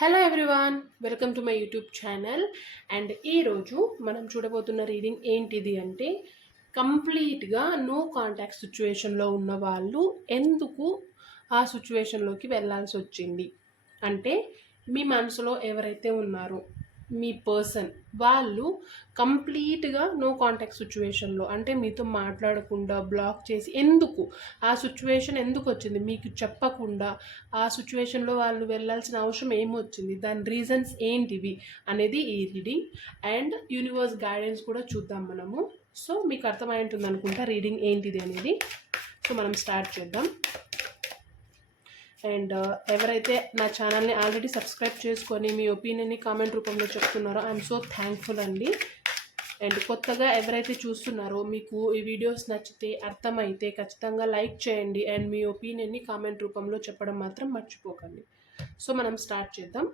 Hello everyone, welcome to my YouTube channel. And ఈరోజు మనం చూడబోతున్న reading ఏంటిది అంటే, కంప్లీట్గా నో కాంటాక్ట్ సిచ్యువేషన్లో ఉన్న వాళ్ళు ఎందుకు ఆ సిచ్యువేషన్లోకి వెళ్ళాల్సి వచ్చింది అంటే, మీ మనసులో ఎవరైతే ఉన్నారో మీ పర్సన్ వాళ్ళు కంప్లీట్గా నో కాంటాక్ట్ సిచ్యువేషన్లో అంటే మీతో మాట్లాడకుండా బ్లాక్ చేసి ఎందుకు ఆ సిచ్యువేషన్ ఎందుకు వచ్చింది మీకు చెప్పకుండా ఆ సిచ్యువేషన్లో వాళ్ళు వెళ్ళాల్సిన అవసరం ఏమొచ్చింది, దాని రీజన్స్ ఏంటివి అనేది ఈ రీడింగ్. అండ్ యూనివర్స్ గైడెన్స్ కూడా చూద్దాం మనము. సో మీకు అర్థమై ఉంటుంది అనుకుంటా రీడింగ్ ఏంటిది అనేది. సో మనం స్టార్ట్ చేద్దాం. అండ్ ఎవరైతే నా ఛానల్ని ఆల్రెడీ సబ్స్క్రైబ్ చేసుకొని మీ ఒపీనియన్ని కామెంట్ రూపంలో చెప్తున్నారో ఐఎమ్ సో థ్యాంక్ఫుల్ అండి. అండ్ కొత్తగా ఎవరైతే చూస్తున్నారో మీకు ఈ వీడియోస్ నచ్చితే అర్థమైతే ఖచ్చితంగా లైక్ చేయండి అండ్ మీ ఒపీనియన్ని కామెంట్ రూపంలో చెప్పడం మాత్రం మర్చిపోకండి. సో మనం స్టార్ట్ చేద్దాం.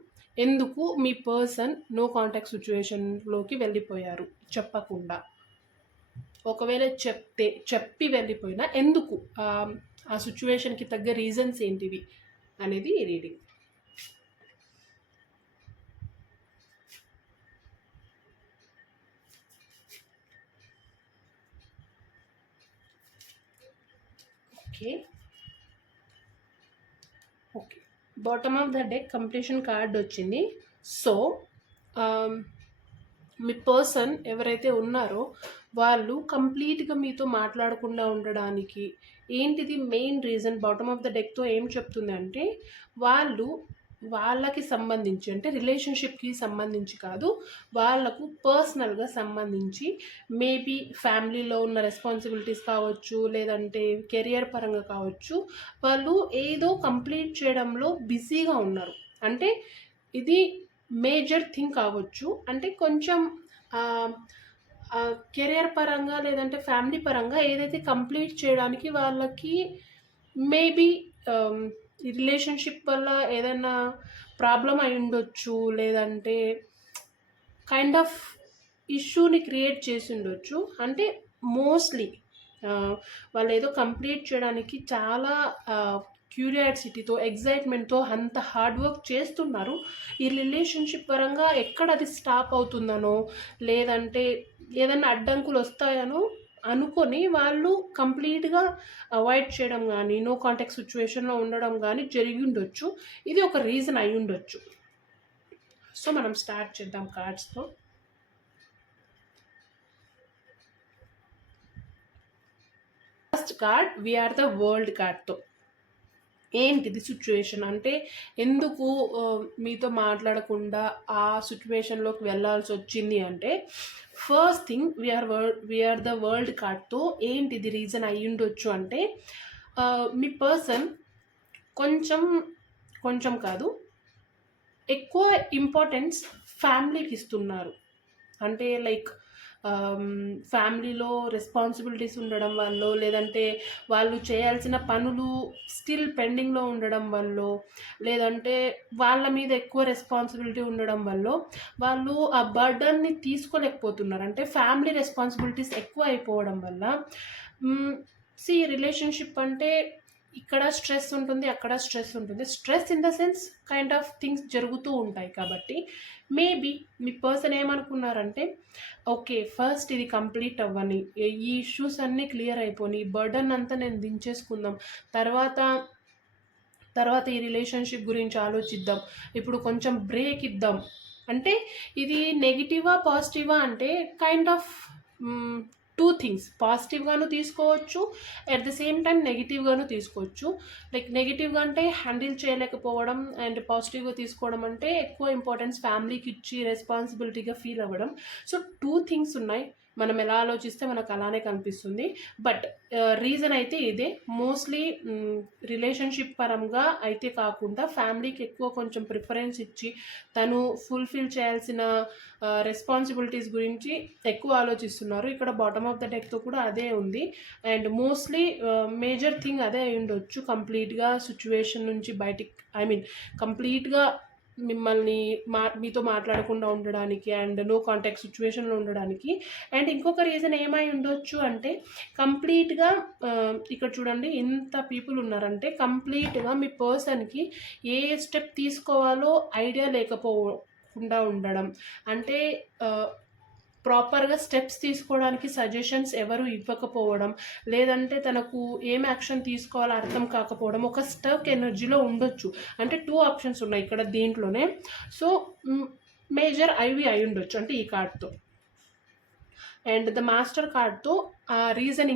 ఎందుకు మీ పర్సన్ నో కాంటాక్ట్ సిచ్యువేషన్లోకి వెళ్ళిపోయారు చెప్పకుండా, ఒకవేళ చెప్పి వెళ్ళిపోయినా ఎందుకు, ఆ సిచ్యువేషన్కి తగ్గ రీజన్స్ ఏంటివి అనేది ఈ reading. Okay okay bottom of the deck completion card వచ్చింది. సో మీ పర్సన్ ఎవరైతే ఉన్నారో వాళ్ళు కంప్లీట్గా మీతో మాట్లాడకుండా ఉండడానికి ఏంటిది main reason? Bottom of the డెక్తో ఏం చెప్తుంది అంటే, వాళ్ళకి సంబంధించి అంటే రిలేషన్షిప్కి సంబంధించి కాదు, వాళ్ళకు పర్సనల్గా సంబంధించి మేబీ ఫ్యామిలీలో ఉన్న రెస్పాన్సిబిలిటీస్ కావచ్చు, లేదంటే కెరియర్ పరంగా కావచ్చు, వాళ్ళు ఏదో కంప్లీట్ చేయడంలో బిజీగా ఉన్నారు. అంటే ఇది మేజర్ థింగ్ కావచ్చు, అంటే కొంచెం కెరియర్ పరంగా లేదంటే ఫ్యామిలీ పరంగా ఏదైతే కంప్లీట్ చేయడానికి వాళ్ళకి మేబీ ఈ రిలేషన్షిప్ వల్ల ఏదైనా ప్రాబ్లం అయి ఉండొచ్చు, లేదంటే కైండ్ ఆఫ్ ఇష్యూని క్రియేట్ చేసి ఉండొచ్చు. అంటే మోస్ట్లీ వాళ్ళు ఏదో కంప్లీట్ చేయడానికి చాలా క్యూరియాసిటీతో ఎగ్జైట్మెంట్తో అంత హార్డ్ వర్క్ చేస్తున్నారు. ఈ రిలేషన్షిప్ పరంగా ఎక్కడ అది స్టాప్ అవుతుందనో, లేదంటే ఏదైనా అడ్డంకులు వస్తాయనో అనుకొని వాళ్ళు కంప్లీట్గా అవాయిడ్ చేయడం కానీ, నో కాంటాక్ట్ సిచ్యువేషన్లో ఉండడం కానీ జరిగి ఉండొచ్చు. ఇది ఒక రీజన్ అయి ఉండొచ్చు. సో మనం స్టార్ట్ చేద్దాం కార్డ్స్తో. First card we're the world కార్డ్తో ఏంటిది సిచ్యువేషన్ అంటే, ఎందుకు మీతో మాట్లాడకుండా ఆ సిచ్యువేషన్లోకి వెళ్ళాల్సి వచ్చింది అంటే, first thing we're the world కార్డ్తో ఏంటిది రీజన్ అయ్యి ఉండొచ్చు అంటే, మీ పర్సన్ కొంచెం కాదు ఎక్కువ ఇంపార్టెన్స్ ఫ్యామిలీకి ఇస్తున్నారు. అంటే లైక్ ఫ్యామిలీలో రెస్పాన్సిబిలిటీస్ ఉండడం వల్ల, లేదంటే వాళ్ళు చేయాల్సిన పనులు స్టిల్ పెండింగ్లో ఉండడం వల్ల, లేదంటే వాళ్ళ మీద ఎక్కువ రెస్పాన్సిబిలిటీ ఉండడం వల్ల వాళ్ళు ఆ బర్డన్ని తీసుకోలేకపోతున్నారు. అంటే ఫ్యామిలీ రెస్పాన్సిబిలిటీస్ ఎక్కువ అయిపోవడం వల్ల రిలేషన్షిప్ అంటే ఇక్కడ స్ట్రెస్ ఉంటుంది, అక్కడ స్ట్రెస్ ఉంటుంది. Stress in the sense kind of things జరుగుతూ ఉంటాయి. కాబట్టి మేబీ మీ పర్సన్ ఏమనుకున్నారంటే, ఓకే ఫస్ట్ ఇది కంప్లీట్ అవ్వని, ఈ ఇష్యూస్ అన్నీ క్లియర్ అయిపోయి బర్డన్ అంతా నేను దించేసుకుందాం, తర్వాత ఈ రిలేషన్షిప్ గురించి ఆలోచిద్దాం, ఇప్పుడు కొంచెం బ్రేక్ ఇద్దాం. అంటే ఇది నెగిటివా పాజిటివా అంటే కైండ్ ఆఫ్ టూ థింగ్స్, పాజిటివ్గాను తీసుకోవచ్చు, అట్ ద సేమ్ టైం నెగిటివ్గాను తీసుకోవచ్చు. లైక్ నెగిటివ్గా అంటే హ్యాండిల్ చేయలేకపోవడం, అండ్ పాజిటివ్గా తీసుకోవడం అంటే ఎక్కువ ఇంపార్టెన్స్ ఫ్యామిలీకి ఇచ్చి రెస్పాన్సిబిలిటీగా ఫీల్ అవ్వడం. సో టూ థింగ్స్ ఉన్నాయి. మనం ఎలా ఆలోచిస్తే మనకు అలానే కనిపిస్తుంది. బట్ రీజన్ అయితే ఇదే. మోస్ట్లీ రిలేషన్షిప్ పరంగా అయితే కాకుండా ఫ్యామిలీకి ఎక్కువ కొంచెం ప్రిఫరెన్స్ ఇచ్చి తను ఫుల్ఫిల్ చేయాల్సిన రెస్పాన్సిబిలిటీస్ గురించి ఎక్కువ ఆలోచిస్తున్నారు. ఇక్కడ బాటమ్ ఆఫ్ ద డెక్తో కూడా అదే ఉంది. అండ్ మోస్ట్లీ మేజర్ థింగ్ అదే అయి ఉండొచ్చు. కంప్లీట్గా సిచ్యువేషన్ నుంచి బయటికి కంప్లీట్గా మిమ్మల్ని మీతో మాట్లాడకుండా ఉండడానికి అండ్ నో కాంటాక్ట్ సిచ్యువేషన్లో ఉండడానికి. అండ్ ఇంకొక రీజన్ ఏమై ఉండొచ్చు అంటే కంప్లీట్గా ఇక్కడ చూడండి ఎంత పీపుల్ ఉన్నారంటే కంప్లీట్గా మీ పర్సన్కి ఏ స్టెప్ తీసుకోవాలో ఐడియా లేకపోకుండా ఉండడం. అంటే ప్రాపర్గా స్టెప్స్ తీసుకోవడానికి సజెషన్స్ ఎవరు ఇవ్వకపోవడం, లేదంటే తనకు ఏం యాక్షన్ తీసుకోవాలో అర్థం కాకపోవడం, ఒక స్టక్ ఎనర్జీలో ఉండొచ్చు. అంటే 2 ఆప్షన్స్ ఉన్నాయి ఇక్కడ దీంట్లోనే. సో మేజర్ ఐవి అయి ఉండొచ్చు అంటే ఈ కార్డ్తో. అండ్ ద మాస్టర్ కార్డ్తో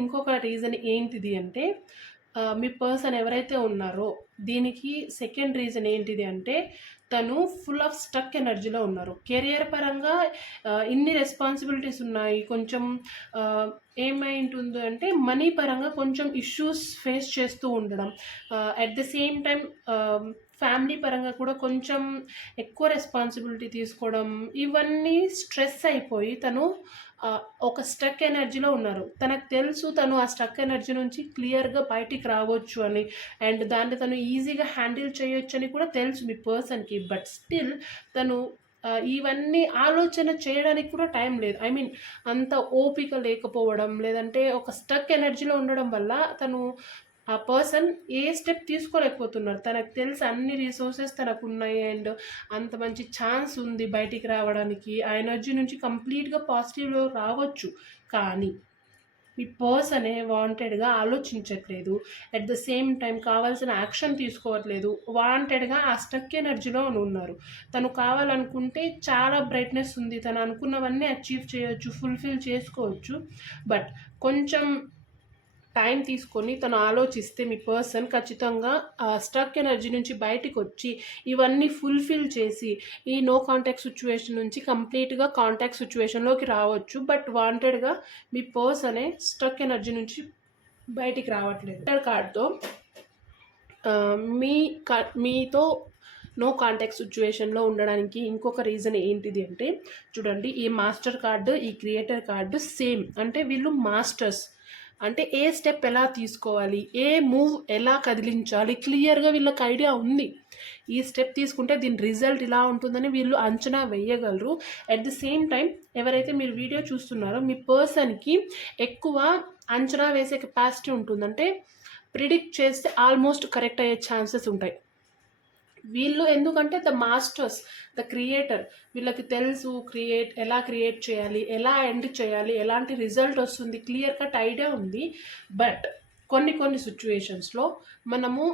ఇంకొక రీజన్ ఏంటిది అంటే మీ పర్సన్ ఎవరైతే ఉన్నారో దీనికి సెకండ్ రీజన్ ఏంటిది అంటే తను ఫుల్ ఆఫ్ స్టక్ ఎనర్జీలో ఉన్నారు. కెరియర్ పరంగా ఇన్ని రెస్పాన్సిబిలిటీస్ ఉన్నాయి. కొంచెం ఏమై ఉంటుందో అంటే మనీ పరంగా కొంచెం ఇష్యూస్ ఫేస్ చేస్తూ ఉండడం, at the same time family పరంగా కూడా కొంచెం ఎక్కువ రెస్పాన్సిబిలిటీ తీసుకోవడం, ఇవన్నీ స్ట్రెస్ అయిపోయి తను ఒక స్టక్ ఎనర్జీలో ఉన్నారు. తనకు తెలుసు తను ఆ స్టక్ ఎనర్జీ నుంచి క్లియర్గా బయటికి రావచ్చు అని, అండ్ దాన్ని తను ఈజీగా హ్యాండిల్ చేయొచ్చు అని కూడా తెలుసు మీ పర్సన్కి. బట్ స్టిల్ తను ఇవన్నీ ఆలోచన చేయడానికి కూడా టైం లేదు. ఐ మీన్ అంత ఓపిక లేకపోవడం, లేదంటే ఒక స్టక్ ఎనర్జీలో ఉండడం వల్ల తను ఆ పర్సన్ ఏ స్టెప్ తీసుకోలేకపోతున్నారు. తనకు తెలిసి అన్ని రిసోర్సెస్ తనకు ఉన్నాయి అండ్ అంత మంచి ఛాన్స్ ఉంది బయటికి రావడానికి. ఆ ఎనర్జీ నుంచి కంప్లీట్గా పాజిటివ్లో రావచ్చు. కానీ మీ పర్సనే వాంటెడ్గా ఆలోచించట్లేదు, అట్ ద సేమ్ టైం కావాల్సిన యాక్షన్ తీసుకోవట్లేదు. వాంటెడ్గా ఆ స్టక్ ఎనర్జీలో ఉన్నారు. తను కావాలనుకుంటే చాలా బ్రైట్నెస్ ఉంది, తను అనుకున్నవన్నీ అచీవ్ చేయొచ్చు, ఫుల్ఫిల్ చేసుకోవచ్చు. బట్ కొంచెం టైం తీసుకొని తను ఆలోచిస్తే మీ పర్సన్ ఖచ్చితంగా ఆ స్టక్ ఎనర్జీ నుంచి బయటికి వచ్చి ఇవన్నీ ఫుల్ఫిల్ చేసి ఈ నో కాంటాక్ట్ సిచ్యువేషన్ నుంచి కంప్లీట్గా కాంటాక్ట్ సిచ్యువేషన్లోకి రావచ్చు. బట్ వాంటెడ్గా మీ పర్సనే స్టక్ ఎనర్జీ నుంచి బయటికి రావట్లేదు. కార్డ్తో మీతో నో కాంటాక్ట్ సిచ్యువేషన్లో ఉండడానికి ఇంకొక రీజన్ ఏంటిది అంటే చూడండి, ఈ మాస్టర్ కార్డు, ఈ క్రియేటర్ కార్డు సేమ్. అంటే వీళ్ళు మాస్టర్స్. అంటే ఏ స్టెప్ ఎలా తీసుకోవాలి, ఏ మూవ్ ఎలా కదిలించాలి క్లియర్గా వీళ్ళకి ఐడియా ఉంది. ఈ స్టెప్ తీసుకుంటే దీని రిజల్ట్ ఇలా ఉంటుందని వీళ్ళు అంచనా వేయగలరు. అట్ ది సేమ్ టైం ఎవరైతే మీరు వీడియో చూస్తున్నారో మీ పర్సన్కి ఎక్కువ అంచనా వేసే కెపాసిటీ ఉంటుంది. అంటే ప్రిడిక్ట్ చేస్తే ఆల్మోస్ట్ కరెక్ట్ అయ్యే ఛాన్సెస్ ఉంటాయి. వీళ్ళు ఎందుకంటే ద మాస్టర్స్, ద క్రియేటర్, వీళ్ళకి తెలుసు ఎలా క్రియేట్ చేయాలి, ఎలా ఎండ్ చేయాలి, ఎలాంటి రిజల్ట్ వస్తుంది, క్లియర్ కట్ ఐడియా ఉంది. బట్ కొన్ని సిచ్యువేషన్స్లో మనము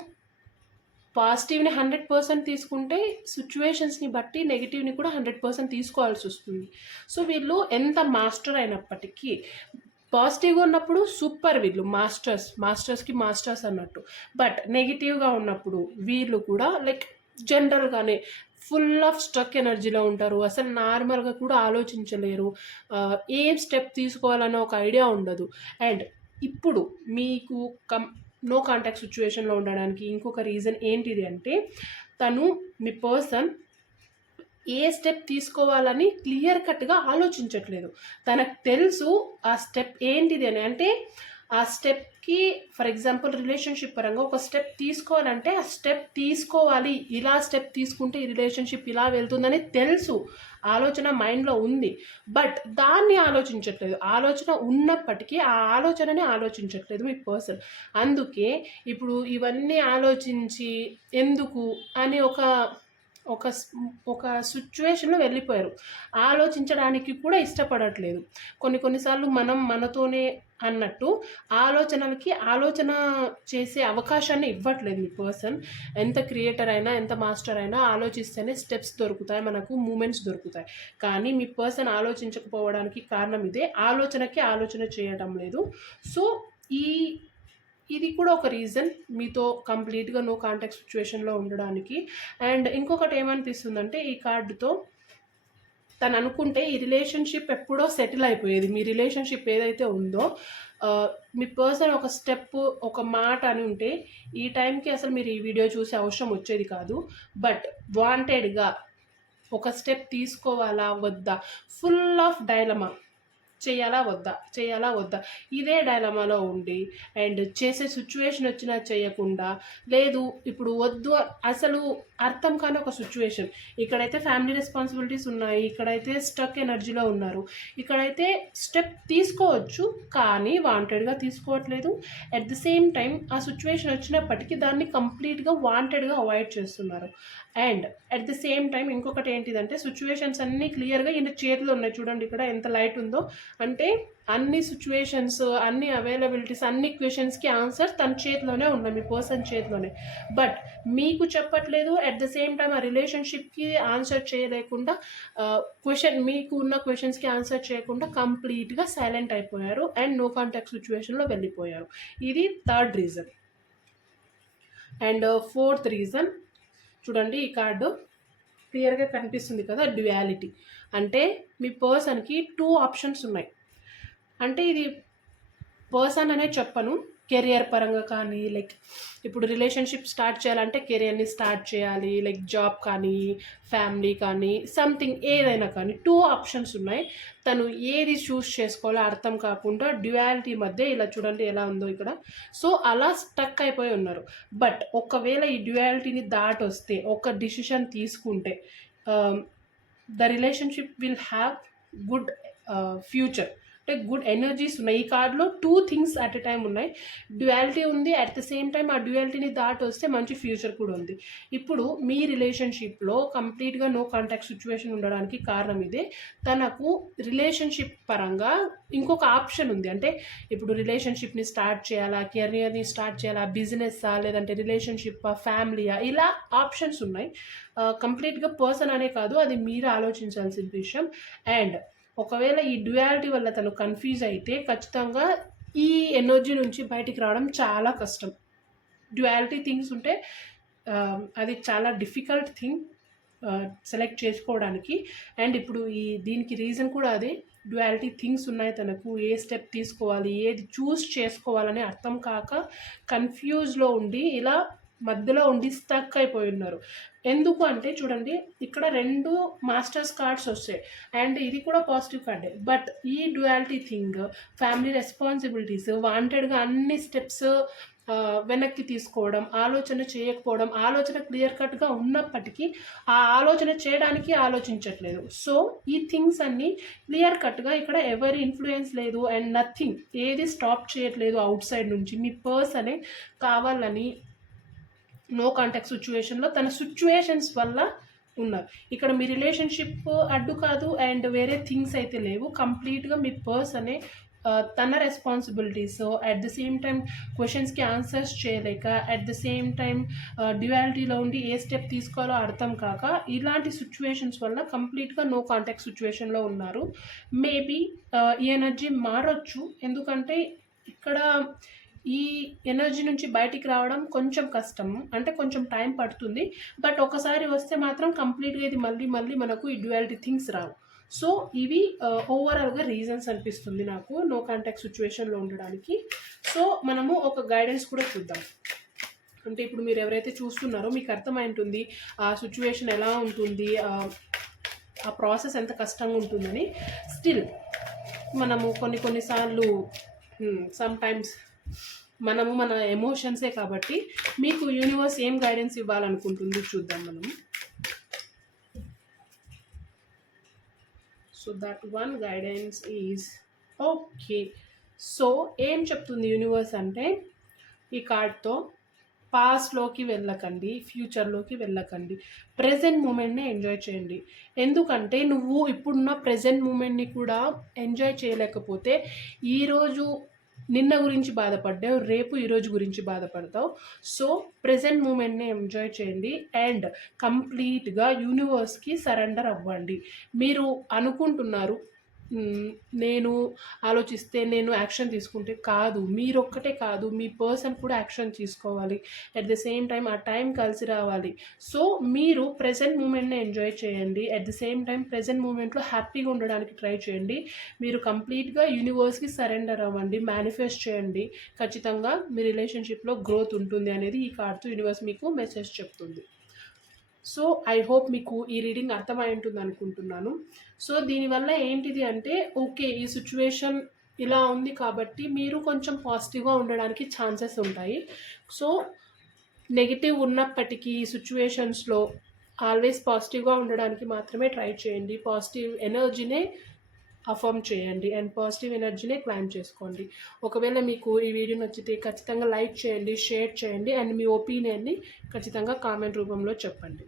పాజిటివ్ని 100% తీసుకుంటే సిచ్యువేషన్స్ని బట్టి నెగిటివ్ని కూడా 100% తీసుకోవాల్సి వస్తుంది. సో వీళ్ళు ఎంత మాస్టర్ అయినప్పటికీ పాజిటివ్గా ఉన్నప్పుడు సూపర్, వీళ్ళు మాస్టర్స్కి మాస్టర్స్ అన్నట్టు. బట్ నెగిటివ్గా ఉన్నప్పుడు వీళ్ళు కూడా లైక్ జనరల్గానే ఫుల్ ఆఫ్ స్టక్ ఎనర్జీలో ఉంటారు. అసలు నార్మల్గా కూడా ఆలోచించలేరు, ఏం స్టెప్ తీసుకోవాలన్న ఒక ఐడియా ఉండదు. అండ్ ఇప్పుడు మీకు నో కాంటాక్ట్ సిచ్యువేషన్లో ఉండడానికి ఇంకొక రీజన్ ఏంటిది అంటే మీ పర్సన్ ఏ స్టెప్ తీసుకోవాలని క్లియర్ కట్గా ఆలోచించట్లేదు. తనకు తెలుసు ఆ స్టెప్ ఏంటిది అని. అంటే ఆ స్టెప్కి ఫర్ ఎగ్జాంపుల్ రిలేషన్షిప్ పరంగా ఒక స్టెప్ తీసుకోవాలంటే ఆ స్టెప్ తీసుకోవాలి, ఇలా స్టెప్ తీసుకుంటే ఈ రిలేషన్షిప్ ఇలా వెళ్తుందని తెలుసు, ఆలోచన మైండ్లో ఉంది. బట్ దాన్ని ఆలోచించట్లేదు. ఆలోచన ఉన్నప్పటికీ ఆ ఆలోచనని ఆలోచించట్లేదు మీ పర్సన్. అందుకే ఇప్పుడు ఇవన్నీ ఆలోచించి ఎందుకు అని ఒక సిచ్యువేషన్లో వెళ్ళిపోయారు. ఆలోచించడానికి కూడా ఇష్టపడట్లేదు. కొన్నిసార్లు మనం మనతోనే అన్నట్టు ఆలోచన చేసే అవకాశాన్ని ఇవ్వట్లేదు మీ పర్సన్. ఎంత క్రియేటర్ అయినా, ఎంత మాస్టర్ అయినా ఆలోచిస్తేనే స్టెప్స్ దొరుకుతాయి, మనకు మూమెంట్స్ దొరుకుతాయి. కానీ మీ పర్సన్ ఆలోచించకపోవడానికి కారణం ఇదే, ఆలోచన చేయడం లేదు. సో ఇది కూడా ఒక రీజన్ మీతో కంప్లీట్గా నో కాంటాక్ట్ సిచ్యువేషన్లో ఉండడానికి. అండ్ ఇంకొకటి ఏమనిపిస్తుందంటే ఈ కార్డుతో తను అనుకుంటే ఈ రిలేషన్షిప్ ఎప్పుడో సెటిల్ అయిపోయేది. మీ రిలేషన్షిప్ ఏదైతే ఉందో మీ పర్సన్ ఒక స్టెప్, ఒక మాట అని ఉంటే ఈ టైంకి అసలు మీరు ఈ వీడియో చూసే అవసరం వచ్చేది కాదు. బట్ వాంటెడ్గా ఒక స్టెప్ తీసుకోవాలా వద్దా, ఫుల్ ఆఫ్ డైలమా, చేయాలా వద్దా ఇదే డైలమాలో ఉండి అండ్ చేసే సిచ్యువేషన్ వచ్చినా చేయకుండా, లేదు ఇప్పుడు వద్దు అసలు అర్థం కాని ఒక సిచ్యువేషన్. ఇక్కడైతే ఫ్యామిలీ రెస్పాన్సిబిలిటీస్ ఉన్నాయి, ఇక్కడైతే స్టక్ ఎనర్జీలో ఉన్నారు, ఇక్కడైతే స్టెప్ తీసుకోవచ్చు కానీ వాంటెడ్గా తీసుకోవట్లేదు. అట్ ది సేమ్ టైం ఆ సిచ్యువేషన్ వచ్చినప్పటికీ దాన్ని కంప్లీట్గా వాంటెడ్గా అవాయిడ్ చేస్తున్నారు. And at the same time ఇంకొకటి ఏంటిదంటే సిచ్యువేషన్స్ అన్నీ క్లియర్గా ఈయన చేతిలో ఉన్నాయి. చూడండి ఇక్కడ ఎంత లైట్ ఉందో, అంటే అన్ని సిచ్యువేషన్స్, అన్ని అవైలబిలిటీస్, అన్ని క్వశ్చన్స్కి ఆన్సర్ తన చేతిలోనే ఉన్నాయి, మీ పర్సన్ చేతిలోనే. బట్ మీకు చెప్పట్లేదు. అట్ ద సేమ్ టైం ఆ రిలేషన్షిప్కి ఆన్సర్ చేయలేకుండా, మీకు ఉన్న క్వశ్చన్స్కి ఆన్సర్ చేయకుండా కంప్లీట్గా సైలెంట్ అయిపోయారు అండ్ నో కాంటాక్ట్ సిచ్యువేషన్లో వెళ్ళిపోయారు. ఇది third reason. And fourth reason చూడండి, ఈ కార్డు క్లియర్గా కనిపిస్తుంది కదా, డ్యుయాలిటీ. అంటే మీ పర్సన్కి 2 ఆప్షన్స్ ఉన్నాయి. అంటే ఇది పర్సన్ అనే చెప్పను, కెరియర్ పరంగా కానీ, లైక్ ఇప్పుడు రిలేషన్షిప్ స్టార్ట్ చేయాలంటే కెరియర్ని స్టార్ట్ చేయాలి, లైక్ జాబ్ కానీ ఫ్యామిలీ కానీ సంథింగ్ ఏదైనా కానీ 2 ఆప్షన్స్ ఉన్నాయి. తను ఏది చూస్ చేసుకోవాలో అర్థం కాకుండా డ్యుయాలిటీ మధ్య ఇలా చూడండి ఎలా ఉందో ఇక్కడ. సో అలా స్టక్ అయిపోయి ఉన్నారు. బట్ ఒకవేళ ఈ డ్యుయాలిటీని దాటొస్తే, ఒక డిసిషన్ తీసుకుంటే the relationship will have good future. అంటే గుడ్ ఎనర్జీస్ ఉన్నాయి. ఈ కార్డులో 2 థింగ్స్ అట్ ఎ టైం ఉన్నాయి. డ్యుయాలిటీ ఉంది, అట్ ద సేమ్ టైం ఆ డ్యుయాలిటీని దాటి వస్తే మంచి ఫ్యూచర్ కూడా ఉంది. ఇప్పుడు మీ రిలేషన్షిప్లో కంప్లీట్గా నో కాంటాక్ట్ సిచ్యువేషన్ ఉండడానికి కారణం ఇదే. తనకు రిలేషన్షిప్ పరంగా ఇంకొక ఆప్షన్ ఉంది. అంటే ఇప్పుడు రిలేషన్షిప్ని స్టార్ట్ చేయాలా, కెరియర్ని స్టార్ట్ చేయాలా, బిజినెస్సా, లేదంటే రిలేషన్షిప్పా, ఫ్యామిలీయా, ఇలా ఆప్షన్స్ ఉన్నాయి. కంప్లీట్గా పర్సన్ అనే కాదు, అది మీరు ఆలోచించాల్సిన విషయం. అండ్ ఒకవేళ ఈ డ్యుయాలిటీ వల్ల తను కన్ఫ్యూజ్ అయితే ఖచ్చితంగా ఈ ఎనర్జీ నుంచి బయటికి రావడం చాలా కష్టం. డ్యుయాలిటీ థింగ్స్ ఉంటే అది చాలా డిఫికల్ట్ థింగ్ సెలెక్ట్ చేసుకోవడానికి. అండ్ ఇప్పుడు దీనికి రీజన్ కూడా అదే, డ్యుయాలిటీ థింగ్స్ ఉన్నాయి తనకు. ఏ స్టెప్ తీసుకోవాలి, ఏది చూస్ చేసుకోవాలని అర్థం కాక కన్ఫ్యూజ్లో ఉండి ఇలా మధ్యలో ఉండి స్టక్ అయిపోయి ఉన్నారు. ఎందుకు అంటే చూడండి, ఇక్కడ 2 మాస్టర్స్ కార్డ్స్ వస్తాయి అండ్ ఇది కూడా పాజిటివ్ కార్డే. బట్ ఈ డ్యుయాలిటీ థింగ్, ఫ్యామిలీ రెస్పాన్సిబిలిటీస్, వాంటెడ్గా అన్ని స్టెప్స్ వెనక్కి తీసుకోవడం, ఆలోచన చేయకపోవడం, ఆలోచన క్లియర్ కట్గా ఉన్నప్పటికీ ఆ ఆలోచన చేయడానికి ఆలోచించట్లేదు. సో ఈ థింగ్స్ అన్నీ క్లియర్ కట్గా ఇక్కడ ఎవరి ఇన్ఫ్లుయెన్స్ లేదు అండ్ నథింగ్, ఏది స్టాప్ చేయట్లేదు అవుట్ సైడ్ నుంచి. మీ పర్సనే కావాలని నో కాంటాక్ట్ సిచ్యువేషన్లో తన సిచ్యువేషన్స్ వల్ల ఉన్నారు. ఇక్కడ మీ రిలేషన్షిప్ అడ్డు కాదు అండ్ వేరే థింగ్స్ అయితే లేవు. కంప్లీట్గా మీ పర్సనే తన responsibilities, at the same time క్వశ్చన్స్కి ఆన్సర్స్ చేయలేక, అట్ ద సేమ్ టైం డ్యుయాలిటీలో ఉండి ఏ స్టెప్ తీసుకోవాలో అర్థం కాక, ఇలాంటి సిచ్యువేషన్స్ వల్ల కంప్లీట్గా నో కాంటాక్ట్ సిచ్యువేషన్లో ఉన్నారు. మేబీ ఈ ఎనర్జీ మారొచ్చు, ఎందుకంటే ఇక్కడ ఈ ఎనర్జీ నుంచి బయటికి రావడం కొంచెం కష్టం, అంటే కొంచెం టైం పడుతుంది. బట్ ఒకసారి వస్తే మాత్రం కంప్లీట్గా ఇది మళ్ళీ మనకు ఈ డ్యుయాలిటీ థింగ్స్ రావు. సో ఇవి ఓవరాల్గా రీజన్స్ అనిపిస్తుంది నాకు నో కాంటాక్ట్ సిచ్యువేషన్లో ఉండడానికి. సో మనము ఒక గైడెన్స్ కూడా చూద్దాం. అంటే ఇప్పుడు మీరు ఎవరైతే చూస్తున్నారో మీకు అర్థమై ఉంటుంది ఆ సిచ్యువేషన్ ఎలా ఉంటుంది, ఆ ప్రాసెస్ ఎంత కష్టంగా ఉంటుందని. స్టిల్ మనము కొన్నిసార్లు సమ్టైమ్స్ మనము మన ఎమోషన్సే కాబట్టి మీకు యూనివర్స్ ఏం గైడెన్స్ ఇవ్వాలనుకుంటుంది చూద్దాం మనము. So that one guidance is okay. So ఏం చెప్తుంది యూనివర్స్ అంటే, ఈ కార్డ్తో పాస్ట్లోకి వెళ్ళకండి, ఫ్యూచర్లోకి వెళ్ళకండి, ప్రెజెంట్ మూమెంట్ని ఎంజాయ్ చేయండి. ఎందుకంటే నువ్వు ఇప్పుడున్న ప్రెజెంట్ మూమెంట్ని కూడా ఎంజాయ్ చేయలేకపోతే ఈరోజు నిన్న గురించి బాధపడ్డావు, రేపు ఈరోజు గురించి బాధపడతావు. సో ప్రెజెంట్ మూమెంట్ని ఎంజాయ్ చేయండి అండ్ కంప్లీట్గా యూనివర్స్కి సరెండర్ అవ్వండి. మీరు అనుకుంటున్నారు నేను ఆలోచిస్తే, నేను యాక్షన్ తీసుకుంటే, కాదు, మీరొక్కటే కాదు, మీ పర్సన్ కూడా యాక్షన్ తీసుకోవాలి. అట్ ద సేమ్ టైం ఆ టైం కలిసి రావాలి. సో మీరు ప్రెజెంట్ మూమెంట్ని ఎంజాయ్ చేయండి, at the same time present మూమెంట్లో హ్యాపీగా ఉండడానికి ట్రై చేయండి. మీరు కంప్లీట్గా యూనివర్స్కి సరెండర్ అవ్వండి, మేనిఫెస్ట్ చేయండి. ఖచ్చితంగా మీ రిలేషన్షిప్లో గ్రోత్ ఉంటుంది అనేది ఈ కార్డ్తో యూనివర్స్ మీకు మెసేజ్ చెప్తుంది. సో ఐ హోప్ మీకు ఈ రీడింగ్ అర్థమై ఉంటుంది అనుకుంటున్నాను. సో దీనివల్ల ఏంటిది అంటే, ఓకే ఈ సిచ్యువేషన్ ఇలా ఉంది కాబట్టి మీరు కొంచెం పాజిటివ్గా ఉండడానికి ఛాన్సెస్ ఉంటాయి. సో నెగిటివ్ ఉన్నప్పటికీ సిచ్యువేషన్స్లో ఆల్వేస్ పాజిటివ్గా ఉండడానికి మాత్రమే ట్రై చేయండి. పాజిటివ్ ఎనర్జీనే అఫర్మ్ చేయండి అండ్ పాజిటివ్ ఎనర్జీనే క్లైమ్ చేసుకోండి. ఒకవేళ మీకు ఈ వీడియో నచ్చితే ఖచ్చితంగా లైక్ చేయండి, షేర్ చేయండి అండ్ మీ ఒపీనియన్ని ఖచ్చితంగా కామెంట్ రూపంలో చెప్పండి.